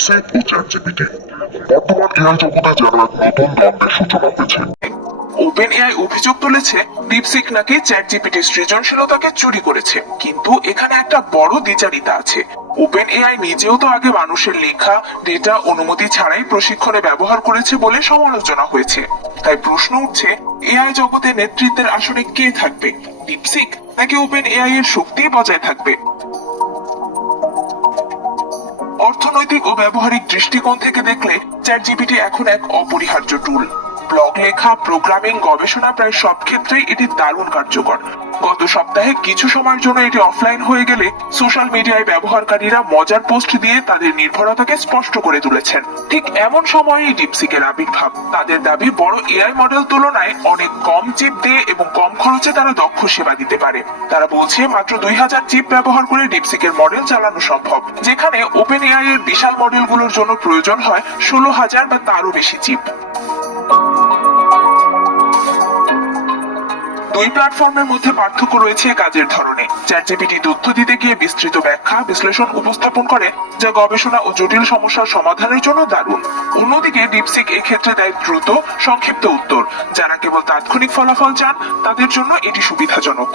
DeepSeek ও ChatGPT বর্তমান AI জগতে যেন এক নতুন দ্বন্দ্বের সূচনা হয়েছে ওপেন এআই অভিযোগ তুলেছে ডিপসিক নাকি সৃজনশীলতাকে চুরি করেছে। কিন্তু এখানে একটা বড় দ্বিচারিতা আছে। ওপেন এআই নিজেও তো আগে মানুষের লেখা, ডেটা, অনুমতি ছাড়াই প্রশিক্ষণে ব্যবহার করেছে বলে সমালোচনা হয়েছে। তাই প্রশ্ন উঠছে, এআই জগতে নেতৃত্বের আসনে কে থাকবে? ডিপসিক নাকি ওপেন এআই এর শক্তি বজায় থাকবে? অর্থনৈতিক ও ব্যবহারিক দৃষ্টিকোণ থেকে দেখলে চ্যাট জিপিটি এখন এক অপরিহার্য টুল ব্লগ লেখা প্রোগ্রামিং গবেষণা প্রায় সব ক্ষেত্রেই এটি দারুণ কার্যকর। গত সপ্তাহে কিছু সময়ের জন্য এটি অফলাইন হয়ে গেলে সোশ্যাল মিডিয়ায় ব্যবহারকারীরা মজার পোস্ট দিয়ে তাদের নির্ভরতাকে স্পষ্ট করে তুলেছেন। ঠিক এমন সময়েই ডিপসিকের আবির্ভাব তাদের দাবি, বড় এআই মডেল তুলনায় অনেক কম চিপ দিয়ে এবং কম খরচে তারা দক্ষ সেবা দিতে পারে। তারা বলছে, মাত্র দুই হাজার চিপ ব্যবহার করে ডিপসিকের মডেল চালানো সম্ভব। যেখানে ওপেন এআই এর বিশাল মডেলগুলোর জন্য প্রয়োজন হয় ষোলো হাজার বা তারও বেশি চিপ দুই প্ল্যাটফর্মের মধ্যে পার্থক্য রয়েছে কাজের ধরনে। চ্যাটজিপিটি তথ্য দিতে গিয়ে বিস্তৃত ব্যাখ্যা, বিশ্লেষণ উপস্থাপন করে, যা গবেষণা ও জটিল সমস্যার সমাধানের জন্য দারুণ। অন্যদিকে ডিপসিক এক্ষেত্রে দেয় দ্রুত, সংক্ষিপ্ত উত্তর, যারা কেবল তাৎক্ষণিক ফলাফল চান, তাদের জন্য এটি সুবিধাজনক।